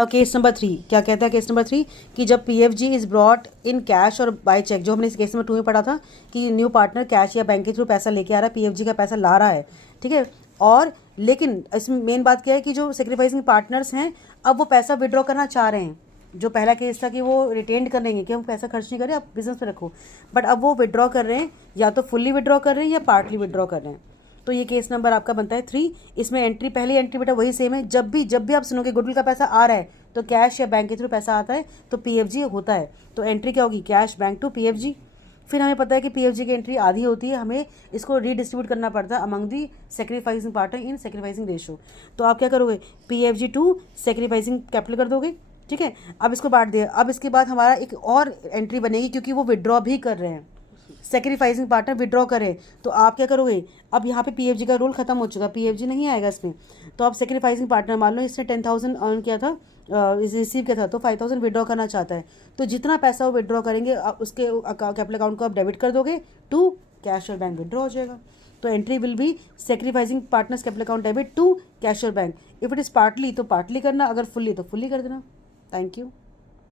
Case number 3 क्या कहता है? केस नंबर 3 कि जब PFG is brought in cash और बाय चेक, जो हमने इस केस नंबर 2 में पढ़ा था कि न्यू पार्टनर कैश या बैंक के थ्रू पैसा लेके आ रहा है, पीएफजी का पैसा ला रहा है, ठीक है। और लेकिन इसमें मेन बात क्या है कि जो सेक्रीफाइसिंग पार्टनर्स हैं अब वो पैसा विड्रॉ करना चाह रहे हैं। जो पहला केस था कि वो रिटेंड कर लेंगे कि हम पैसा खर्च नहीं करें, आप बिजनेस में रखो, बट अब वो विड्रॉ कर रहे हैं, या तो फुल्ली विड्रॉ कर रहे हैं या पार्टली विड्रॉ कर रहे हैं। तो ये केस नंबर आपका बनता है 3। इसमें एंट्री, पहली एंट्री बेटा वही सेम है, जब भी आप सुनोगे गुडविल का पैसा आ रहा है तो कैश या बैंक के थ्रू पैसा आता है तो पीएफजी होता है। तो एंट्री क्या होगी? Cash bank to PFG. फिर हमें पता है कि पीएफजी की एंट्री आधी होती है, हमें इसको रीडिस्ट्रीब्यूट करना पड़ता है among the sacrificing partner in sacrificing ratio. तो आप क्या करोगे? पीएफजी टू सेक्रीफाइसिंग कैपिटल कर दोगे, ठीक है। अब इसको बांट दिया। अब इसके बाद हमारा एक और एंट्री बनेगी क्योंकि वो विड्रॉ भी कर रहे हैं, सेक्रीफाइसिंग पार्टनर विड्रॉ करे, तो आप क्या करोगे? अब यहाँ पे पीएफजी का रोल खत्म हो चुका, पीएफजी नहीं आएगा इसमें। तो आप सेक्रीफाइसिंग पार्टनर, मान लो इसने 10,000 अर्न किया था, रिसीव किया था, तो 5,000 विड्रॉ करना चाहता है, तो जितना पैसा वो विड्रॉ करेंगे उसके कैपिटल अकाउंट को आप डेबिट कर दोगे टू कैश और बैंक, विड्रॉ हो जाएगा। तो entry will be sacrificing partner's capital account debit to cash और bank. If it is partly तो पार्टली करना, अगर फुल्ली तो फुल्ली कर देना। Thank you.